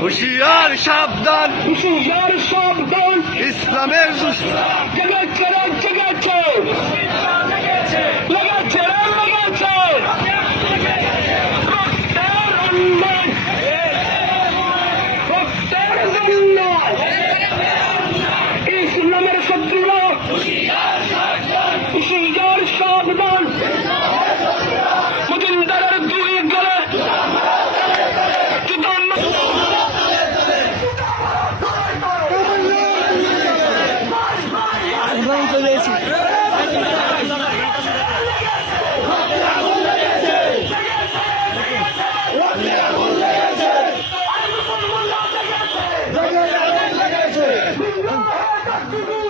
Huşyar şabdan Huşyar şabdan İslam erzuş Gebekleren gebekke Legekleren legekke Rokter Allah Rokter Allah İslam erzuş Huşyar şabdan Huşyar şabdan Come on, come.